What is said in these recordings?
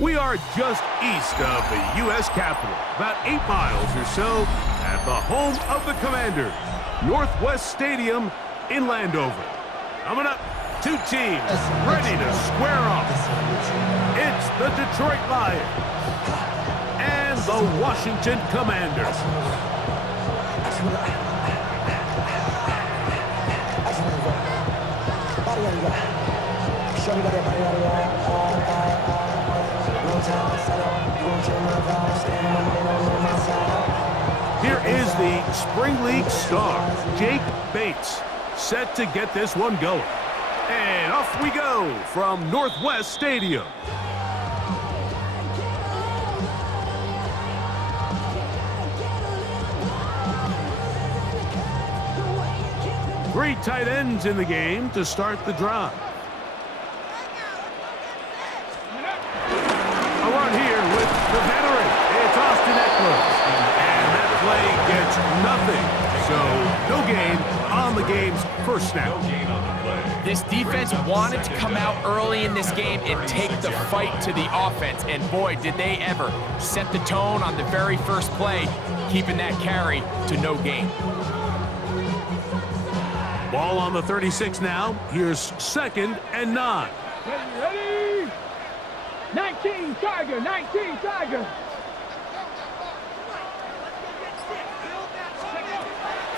We are just east of the U.S. Capitol, about 8 miles or so, at the home of the Commanders, Northwest Stadium in Landover. Coming up, two teams ready to square off. It's the Detroit Lions and the Washington Commanders. Here is the Spring League star, Jake Bates, set to get this one going. And off we go from Northwest Stadium. Three tight ends in the game to start the drive. A run here with the veteran. It's Austin Eckler. And that play gets nothing. So no gain on the game's first snap. This defense wanted to come out early in this game and take the fight to the offense. And boy, did they ever set the tone on the very first play, keeping that carry to no gain. Ball on the 36 now. Here's 2nd and 9. Ready? 19 Tiger, 19 Tiger.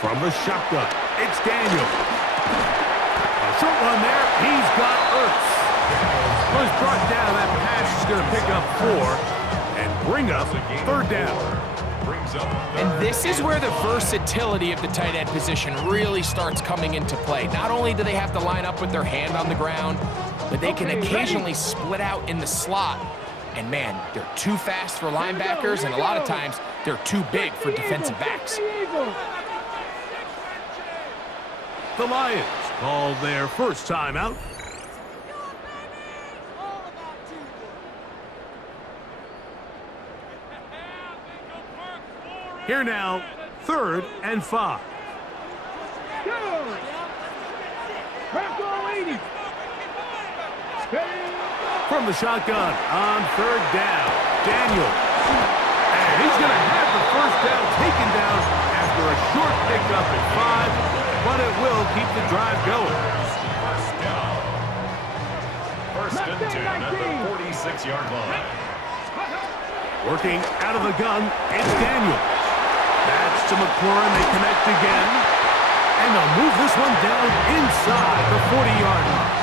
From the shotgun, it's Daniel. A short one there. He's got Ertz. Was brought down. That pass is going to pick up 4 and bring up 3rd down. And this is where the versatility of the tight end position really starts coming into play. Not only do they have to line up with their hand on the ground, but they can occasionally split out in the slot. And man, they're too fast for linebackers, and a lot of times they're too big for defensive backs. The Lions call their first timeout. Here now, 3rd and 5. From the shotgun on 3rd down, Daniel. And he's going to have the first down taken down after a short pickup at 5, but it will keep the drive going. First and 10 at the 46-yard line. Working out of the gun, it's Daniel. That's to McLaurin. They connect again. And they'll move this one down inside the 40-yard line.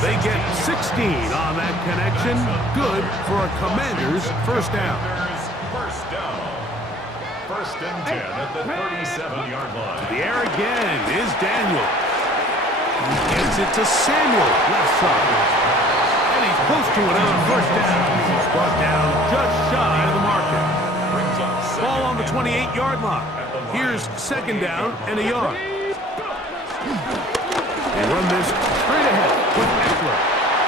They get 16 on that connection. Good for a Commanders first down. First down. First and 10 at the 37-yard line. The air again is Daniel. He gets it to Samuel, left side. And he's close to another first down. He's brought down just shy of the marker. Ball on the 28-yard line. Here's 2nd down and a yard. They run this straight ahead with Eckler.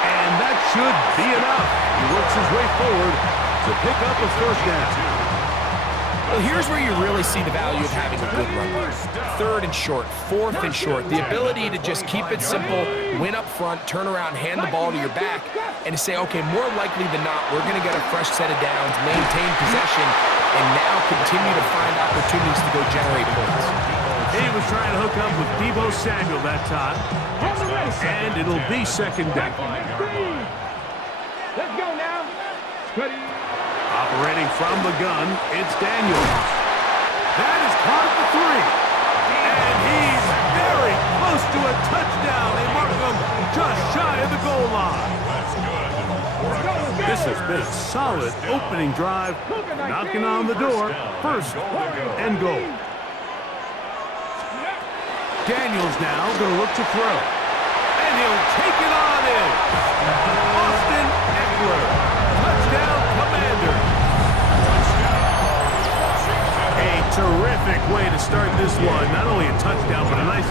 And that should be enough. He works his way forward to pick up a first down. Well, here's where you really see the value of having a good run game. 3rd and short, 4th and short. The ability to just keep it simple, win up front, turn around, hand the ball to your back, and to say, okay, more likely than not, we're going to get a fresh set of downs, maintain possession, and now continue to find opportunities to go generate points. He was trying to hook up with Deebo Samuel that time. And it'll be 2nd down. Let's go now. Ready? Operating from the gun, it's Daniels. That is caught at the 3. And he's very close to a touchdown. They mark him just shy of the goal line. This has been a solid opening drive, knocking on the door, 1st and goal. Daniels now going to look to throw. And he'll take it on in. Austin Eckler. Touchdown, Commander. A terrific way to start this one. Not only a touchdown, but a nice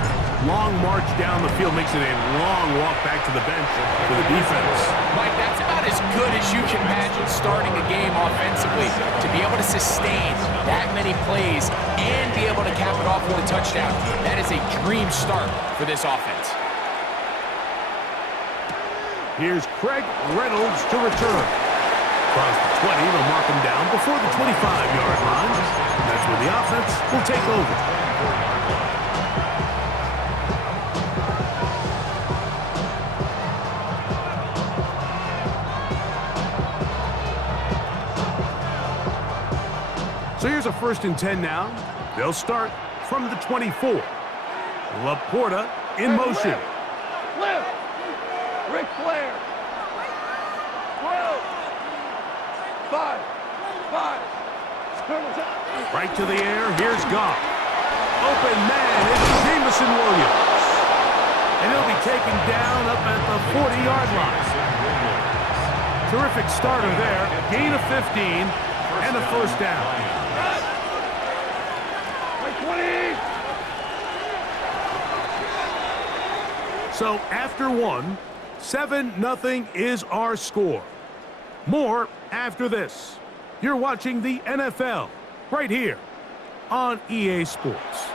long march down the field. Makes it a long walk back to the bench for the defense. Mike, that's about as good as you can imagine starting a game offensively. To be able to sustain that many plays and be able to cap it off with a touchdown, that is a dream start for this offense. Here's Craig Reynolds to return. Across the 20, they'll mark him down before the 25-yard line. That's where the offense will take over. So here's a 1st and 10 now. They'll start from the 24. Laporta in motion. Left. Ric Flair. 12. 5. Right to the air. Here's Goff. Open man. It's Jameson Williams. And he'll be taken down up at the 40-yard line. Terrific starter there. Gain of 15 and a 1st down. So after 1, 7-0 is our score. More after this. You're watching the NFL right here on EA Sports.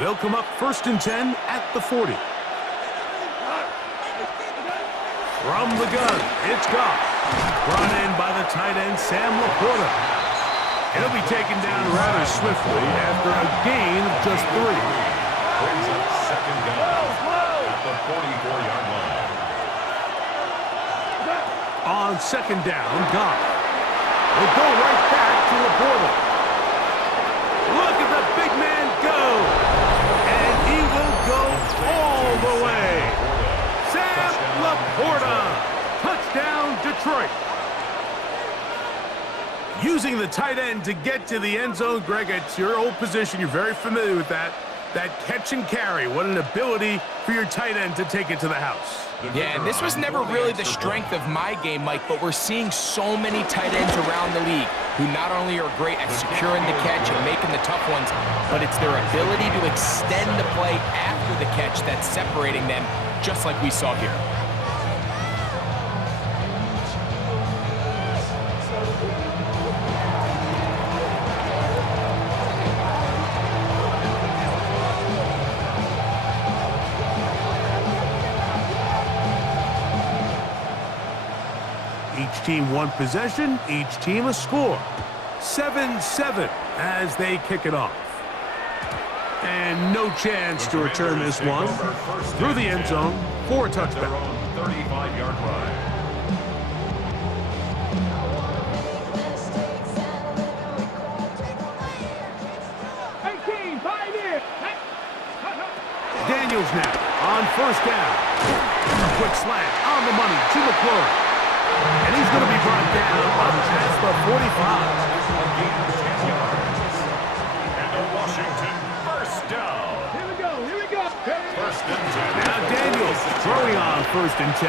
They'll come up 1st and 10 at the 40. From the gun, it's Goff. Brought in by the tight end, Sam Laporta. He'll be taken down rather swiftly after a gain of just 3. Brings up 2nd down at the 44-yard line. On 2nd down, Goff will go right back to Laporta. Look at the big man go. And he will go all the way. Sam Laporta. Touchdown, Detroit. Using the tight end to get to the end zone, Greg, it's your old position. You're very familiar with that. That catch and carry. What an ability for your tight end to take it to the house. Yeah, and this was never really the strength of my game, Mike, but we're seeing so many tight ends around the league who not only are great at securing the catch and making the tough ones, but it's their ability to extend the play after the catch that's separating them, just like we saw here. Each team 1 possession, each team a score. 7-7 as they kick it off. And no chance to return this one. Through the end zone for a touchdown. 35-yard line. Daniels now on 1st down. A quick slant on the money to McLaurin. And he's going to be brought down up past the 45. A gain of 10 yards. And a Washington 1st down. Here we go. 1st and 10. Now Daniels throwing on 1st and 10.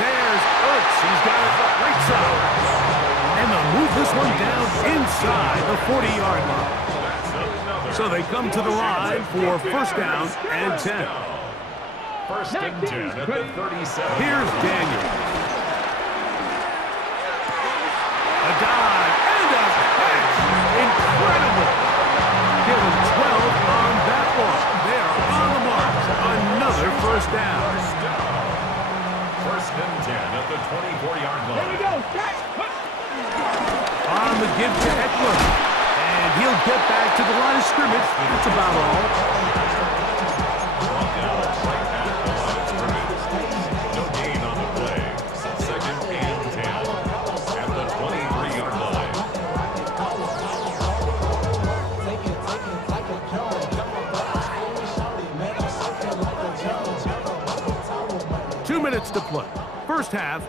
There's Ertz. He's got it right side. And they'll move this one down inside the 40-yard line. So they come to the line for 1st down and 10. 1st and 10 at the 37. Here's Daniels. A dive and a catch. Incredible. Give him 12 on that one. They are on the mark. Another 1st down. 1st and 10 at the 24-yard line. Here we go. On the give to Eckler. And he'll get back to the line of scrimmage. That's about all. No gain on the play. 2nd and 10 at the 23-yard line. 2 minutes to play. 1st half,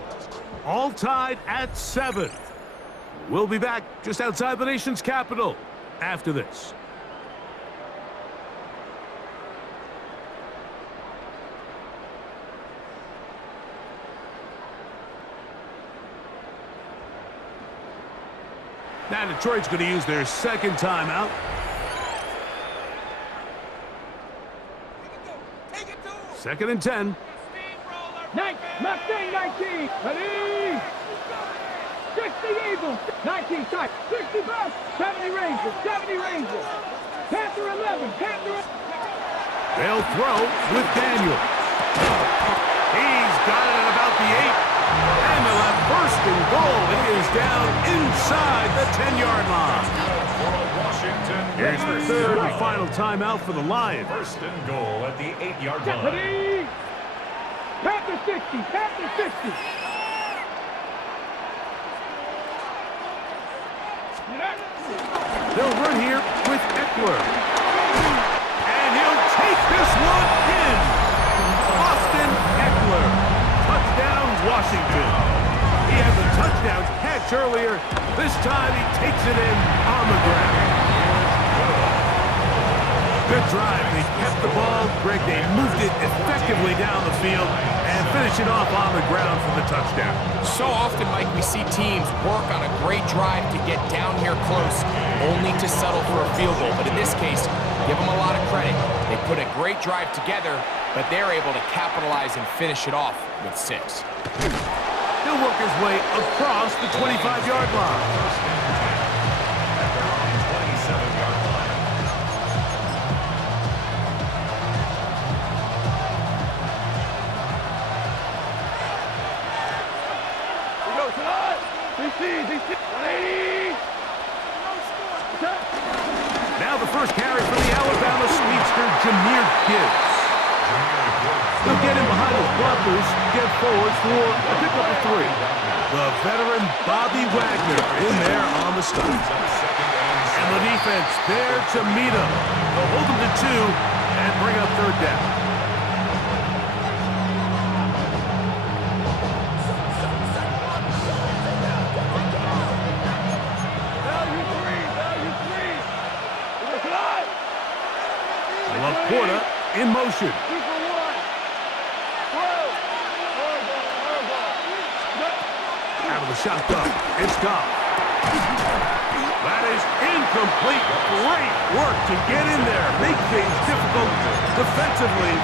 all tied at 7. We'll be back just outside the nation's capital after this. Now Detroit's going to use their 2nd timeout. Second and 10. 19. Ready. 5. 60 Eagles. 19 Tigers. 60 Bucks. 70 Rangers. 70 Rangers. Panther 11. Panther. They'll throw with Daniel. He's got it at about the 8. And they'll have first and goal. He is down inside the 10-yard line. For a Washington Here's the third and final timeout for the Lions. First and goal at the 8-yard line. Deputy. Panther 60. Panther 60. They'll run here with Eckler. And he'll take this one in. Austin Eckler. Touchdown, Washington. He had the touchdown catch earlier. This time he takes it in on the ground. Good drive. They kept the ball. Greg, they moved it effectively down the field and finish it off on the ground for the touchdown. So often, Mike, we see teams work on a great drive to get down here close, only to settle for a field goal. But in this case, give them a lot of credit. They put a great drive together, but they're able to capitalize and finish it off with 6. He'll work his way across the 25-yard line. First and 10 at their own 27-yard line. He goes tonight. He sees. 180. Now the first carry for the Alabama speedster, Jahmyr Gibbs. He'll get in behind his blockers, get forward for a pickup of 3. The veteran Bobby Wagner in there on the stop. And the defense there to meet him. They'll hold him to 2 and bring up third down. Value 3. He goes tonight. Laporta in motion. 2 for 1. Out of the shotgun. It's Goff. That is incomplete. Great work to get in there. Make things difficult defensively.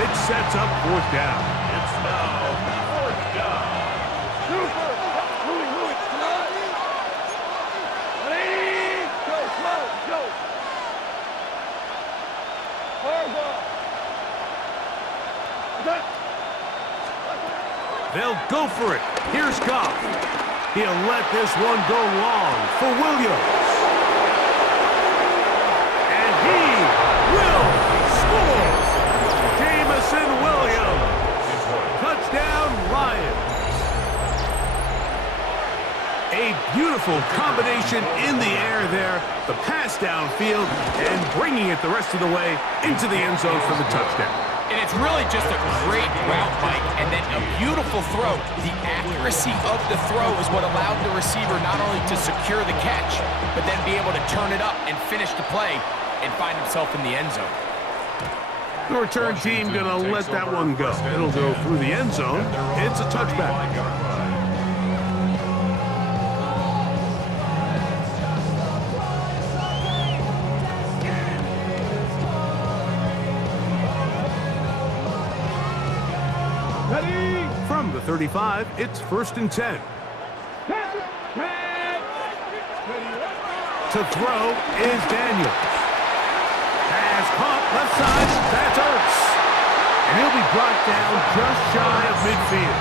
It sets up fourth down. It's now fourth down. Super. Louis. Tonight. 180. Go slow. Go. They'll go for it. Here's Goff. He'll let this one go long for Williams. And he will score. Jameson Williams. Touchdown, Lions. A beautiful combination in the air there. The pass downfield and bringing it the rest of the way into the end zone for the touchdown. And it's really just a great route, Mike, and then a beautiful throw. The accuracy of the throw is what allowed the receiver not only to secure the catch, but then be able to turn it up and finish the play and find himself in the end zone. The return team gonna let that one go. It'll go through the end zone. It's a touchback. From the 35, it's 1st and 10. To throw is Daniels. Pass caught left side. That's Ertz. And he'll be brought down just shy of midfield.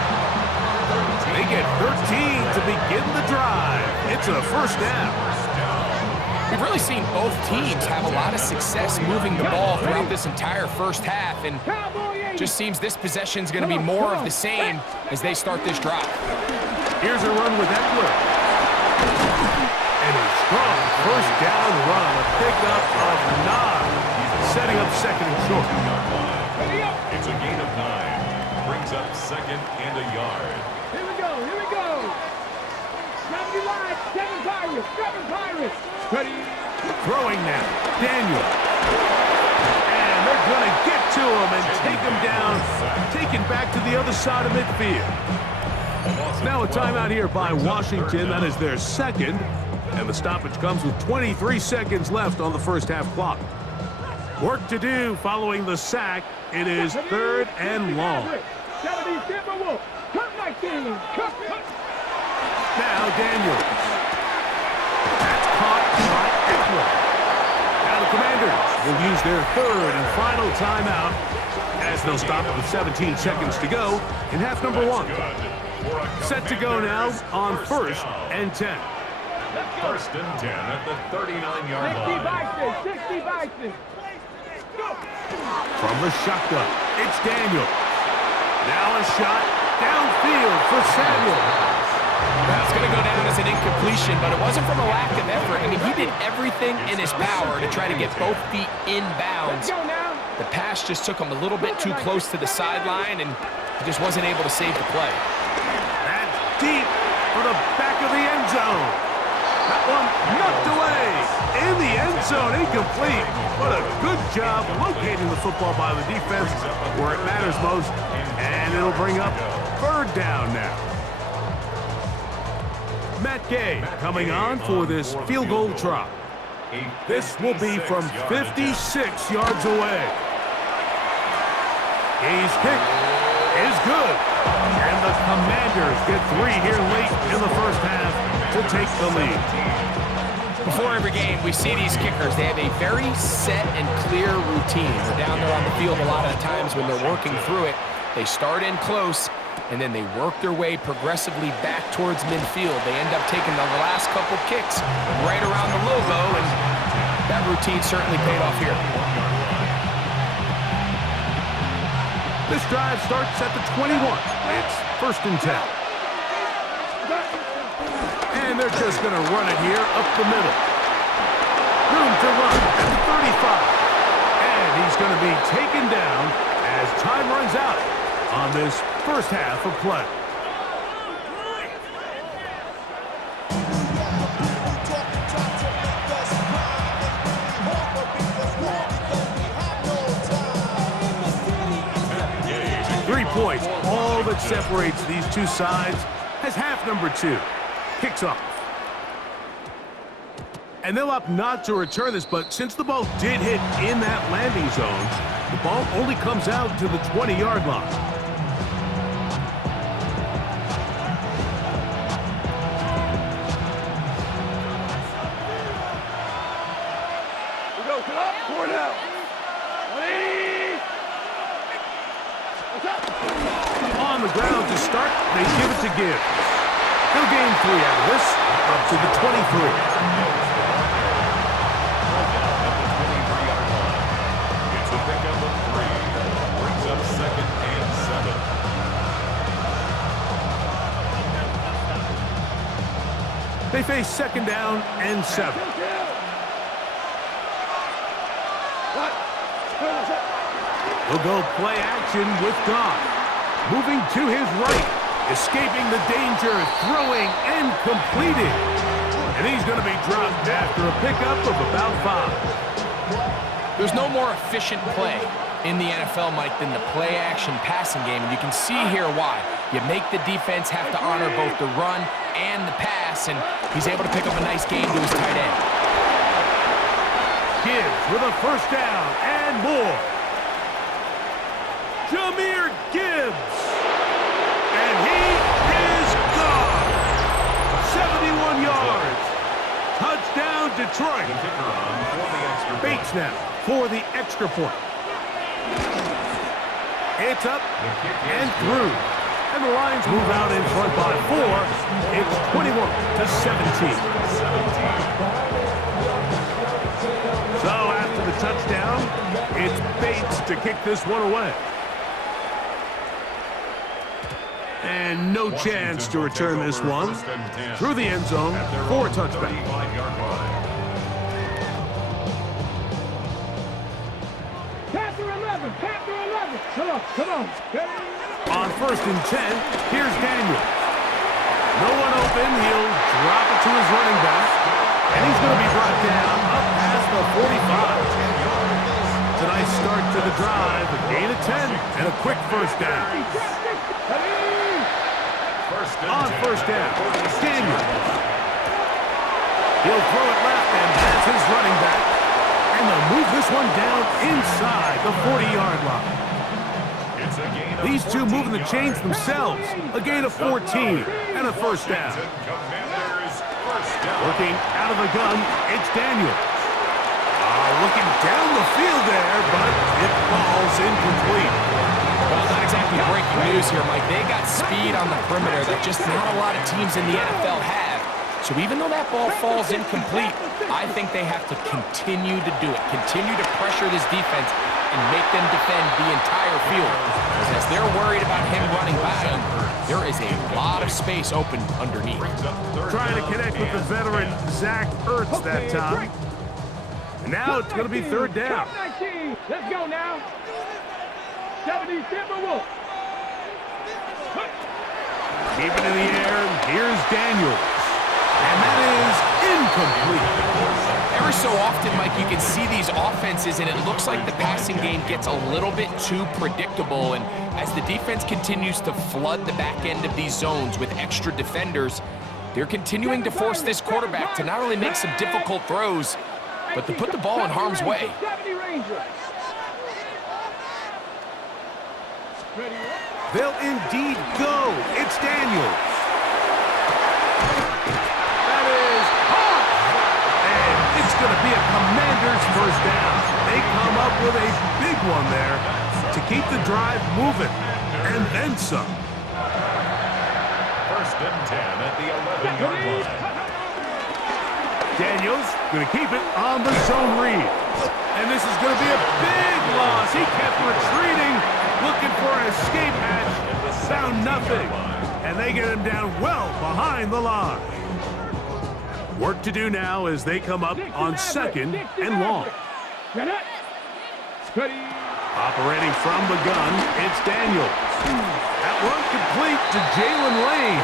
They get 13 to begin the drive. It's a first down. We've really seen both teams have a lot of success moving the ball throughout this entire first half, and just seems this possession's going to be more of the same as they start this drive. Here's a run with Eckler. And a strong first down run, a pickup of 9, setting up second and short. It's a gain of 9. Brings up second and a yard. Here we go. 70 wide, 7 Pirates. Ready? Throwing now, Daniel. And they're going to get to him and take him down, taken back to the other side of midfield. Now a timeout here by Washington. That is their second. And the stoppage comes with 23 seconds left on the first half clock. Work to do following the sack. It is 3rd and long. Now Daniels. That's caught by Eckler. Now the Commanders will use their third and final timeout as they'll stop it with 17 seconds to go in half number one. Set to go now on 1st and 10. First and 10 at the 39-yard 60 line. Bison, 60 Bison. From the shotgun, it's Daniels. Now a shot downfield for Samuel. That's going to go down as an incompletion, but it wasn't from a lack of effort. I mean, he did everything in his power to try to get both feet in bounds. Let's go now. The pass just took him a little bit too close to the sideline, and he just wasn't able to save the play. That's deep for the back of the end zone. That one knocked away. In the end zone, incomplete. What a good job locating the football by the defense where it matters most. And it'll bring up 3rd down now. Matt Gay coming on for this field goal try. This will be from 56 yards away. Gay's kick is good. And the Commanders get 3 here late in the first half to take the lead. Before every game, we see these kickers. They have a very set and clear routine. They're down there on the field a lot of the times when they're working through it. They start in close, and then they work their way progressively back towards midfield. They end up taking the last couple kicks right around the logo, and that routine certainly paid off here. This drive starts at the 21. It's 1st and 10. And they're just going to run it here up the middle. Room to run at the 35. And he's going to be taken down as time runs out on this first half of play. Points, all that separates these two sides, as half number 2 kicks off. And they'll opt not to return this, but since the ball did hit in that landing zone, the ball only comes out to the 20-yard line. We go, come up, forward out. 180. On the ground to start, they give it to Gibbs. He'll gain 3 out of this, up to the 23. It's a pickup of 3. Brings up 2nd and 7. They face 2nd down and 7. He'll go play action with Goff. Moving to his right, escaping the danger, throwing and completing. And he's going to be dropped after a pickup of about 5. There's no more efficient play in the NFL, Mike, than the play-action passing game, and you can see here why. You make the defense have to honor both the run and the pass, and he's able to pick up a nice gain to his tight end. Gibbs with a 1st down and more. Jahmyr Gibbs. And he is gone. 71 yards. Touchdown, Detroit. Bates now for the extra point. It's up and through. And the Lions move out in front by 4. It's 21-17. So after the touchdown, it's Bates to kick this one away. And no chance to return this one through the end zone for a touchback. Panther 11, Panther 11. Come on, come on. On 1st and 10, here's Daniels. No one open, he'll drop it to his running back. And he's going to be brought down up past the 45. It's a nice start to the drive, a gain of 10, and a quick 1st down. On 1st down, Daniels. He'll throw it left, and that's his running back. And they'll move this one down inside the 40-yard line. It's a gain These two moving the chains themselves. A gain of 14 and a first down. Commanders, first down. Working out of the gun, it's Daniels. Looking down the field there, but it falls incomplete. Well, not exactly breaking news here, Mike. They got speed on the perimeter that just not a lot of teams in the NFL have. So even though that ball falls incomplete, I think they have to continue to do it. Continue to pressure this defense and make them defend the entire field. Because as they're worried about him running by them, there is a lot of space open underneath. Trying to connect with the veteran Zach Ertz that time. And now it's going to be third down. 19. Let's go now. 70 Timberwolves. Keep it in the air. Here's Daniels. And that is incomplete. Every so often, Mike, you can see these offenses, and it looks like the passing game gets a little bit too predictable. And as the defense continues to flood the back end of these zones with extra defenders, they're continuing to force this quarterback to not only make some difficult throws, but to put the ball in harm's way. 70 Rangers. They'll indeed go. It's Daniels. That is hot. And it's going to be a Commanders first down. They come up with a big one there to keep the drive moving. And then some. First and 10 at the 11-yard line. Daniels going to keep it on the zone read. And this is going to be a big loss. He kept retreating, looking for an escape hatch. Found nothing. And they get him down well behind the line. Work to do now as they come up on second and long. Operating from the gun, it's Daniels. That one complete to Jalen Lane.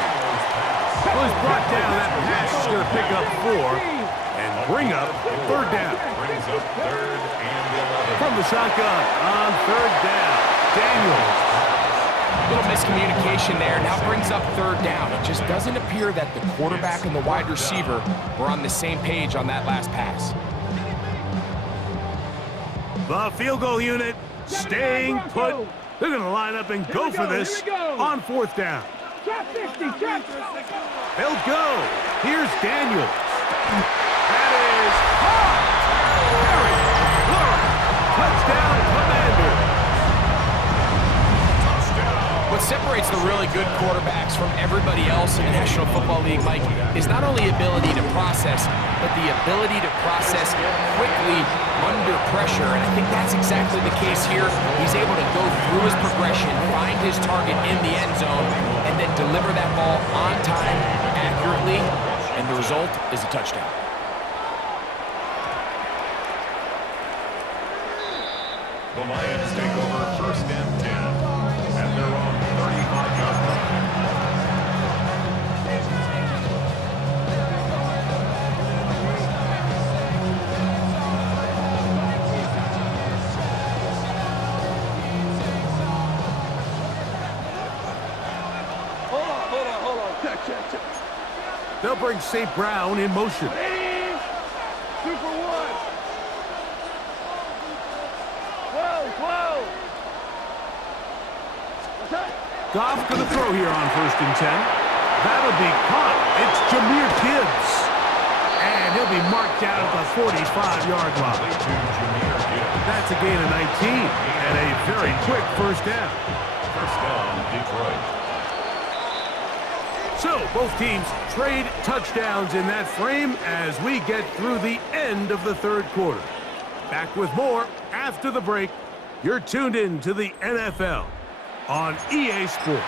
Was brought down. That pass is going to pick up 4 and bring up third down. Brings up third and 11. From the shotgun on third down, Daniels. Little miscommunication there. Now brings up third down. It just doesn't appear that the quarterback and the wide receiver were on the same page on that last pass. The field goal unit staying put. They're going to line up and go for this on fourth down. They'll go. Here's Daniels. That is hot. Harry Lauren. Touchdown, Commanders. What separates the really good quarterbacks from everybody else in the National Football League, Mike, is not only ability to process, but the ability to process quickly under pressure. And I think that's exactly the case here. He's able to go through his progression, find his target in the end zone, and then deliver that ball on time, accurately, and the result is a touchdown. The Lions take over first and 10 at their own 35-yard line. Hold on. Check. They'll bring St. Brown in motion. 2 for 1. Whoa. Goff going to throw here on first and 10. That'll be caught. It's Jahmyr Gibbs. And he'll be marked down at the 45-yard line. That's a gain of 19 and a very quick first down. First down, Detroit. So both teams trade touchdowns in that frame as we get through the end of the third quarter. Back with more after the break. You're tuned in to the NFL on EA Sports.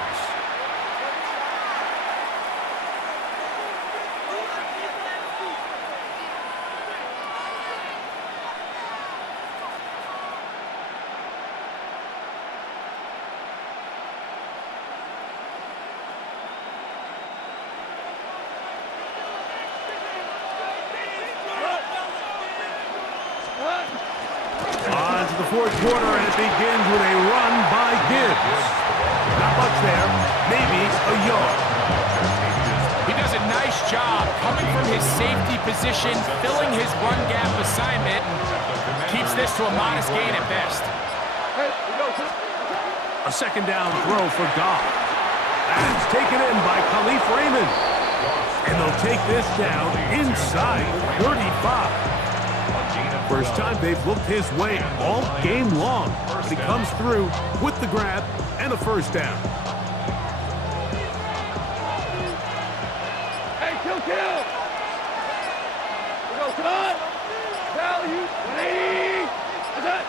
On to the fourth quarter, and it begins with a run by Gibbs. Not much there, maybe a yard. He does a nice job coming from his safety position, filling his run gap assignment, and keeps this to a modest gain at best. A second down throw for Goff. That's taken in by Khalif Raymond. And they'll take this down inside 35. First time they've looked his way all game long. But he comes through with the grab and a first down. Hey, kill. We go, cut. Value. Lead. That's it.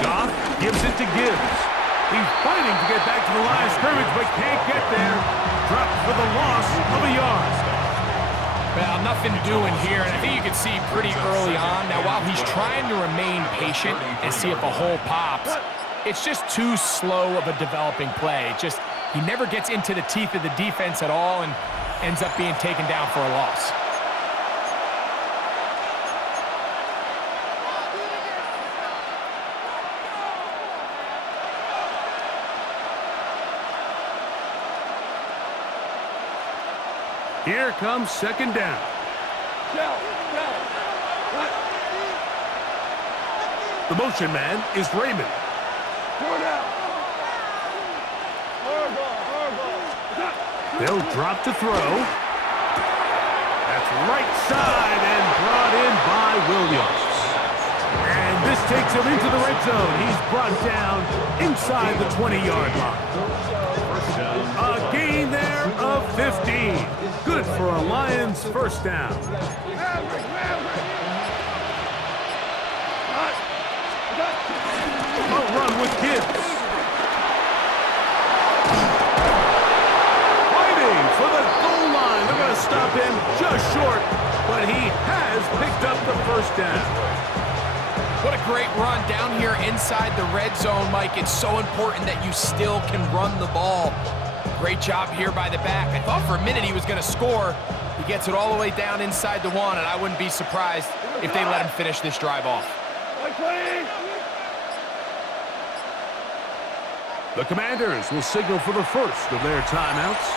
Goff gives it to Gibbs. He's fighting to get back to the line of scrimmage, but can't get there. Dropped for the loss of a yard. Well, nothing doing here, and I think you can see pretty early on. Now, while he's trying to remain patient and see if a hole pops, it's just too slow of a developing play. He never gets into the teeth of the defense at all and ends up being taken down for a loss. Here comes second down. The motion man is Raymond. They'll drop to throw. That's right side and brought in by Williams. And this takes him into the red zone. He's brought down inside the 20-yard line. A gain there of 15. Good for a Lions first down. A run with Gibbs. Fighting for the goal line. They're going to stop him just short, but he has picked up the first down. What a great run down here inside the red zone, Mike. It's so important that you still can run the ball. Great job here by the back. I thought for a minute he was going to score. He gets it all the way down inside the one, and I wouldn't be surprised if they let him finish this drive off. The Commanders will signal for the first of their timeouts.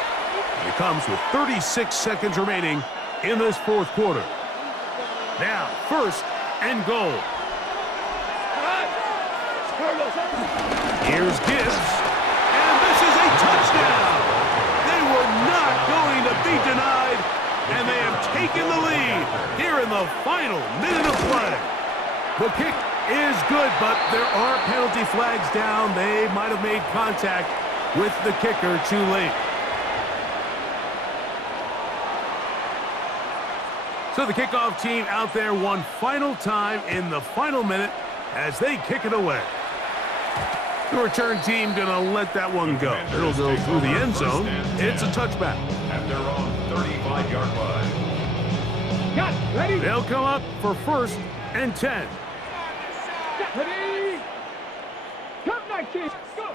And it comes with 36 seconds remaining in this fourth quarter. Now, first and goal. Here's Gibbs, and this is a touchdown. They were not going to be denied, and they have taken the lead here in the final minute of play. The kick is good, but there are penalty flags down. They might have made contact with the kicker too late. So the kickoff team out there one final time in the final minute as they kick it away. The return team going to let that one go. It'll go through the end zone. It's a touchback. At their own 35-yard line. Got ready. They'll come up for first and 10. Ready. Come 19. Go.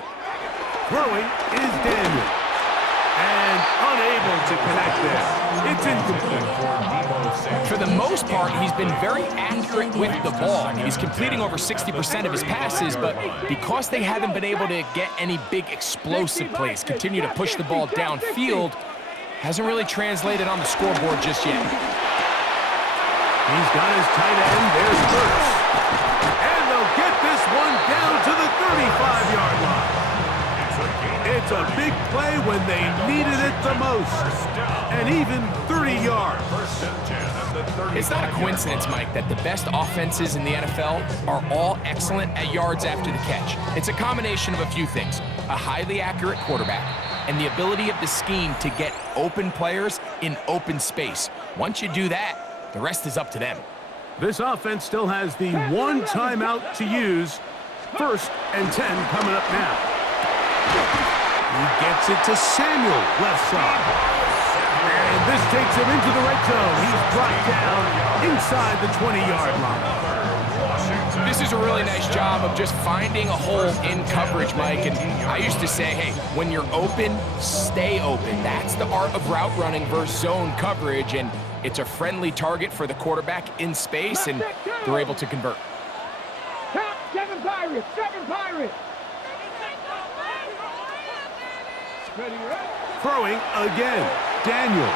Throwing is Daniel. And unable to connect there. It's incomplete. For the most part, he's been very accurate with the ball. He's completing over 60% of his passes, but because they haven't been able to get any big explosive plays, continue to push the ball downfield, hasn't really translated on the scoreboard just yet. He's got his tight end. There's Burks. And they'll get this one down to the 35-yard line. It's a big play when they needed it the most. And even 30 yards. It's not a coincidence, Mike, that the best offenses in the NFL are all excellent at yards after the catch. It's a combination of a few things. A highly accurate quarterback and the ability of the scheme to get open players in open space. Once you do that, the rest is up to them. This offense still has the one timeout to use. First and 10 coming up now. He gets it to Samuel, left side. And this takes him into the red zone. He's brought down inside the 20-yard line. This is a really nice job of just finding a hole in coverage, Mike. And I used to say, hey, when you're open, stay open. That's the art of route running versus zone coverage. And it's a friendly target for the quarterback in space, and they're able to convert. Count 7 Pirates. 7 Pirates. Throwing again, Daniel.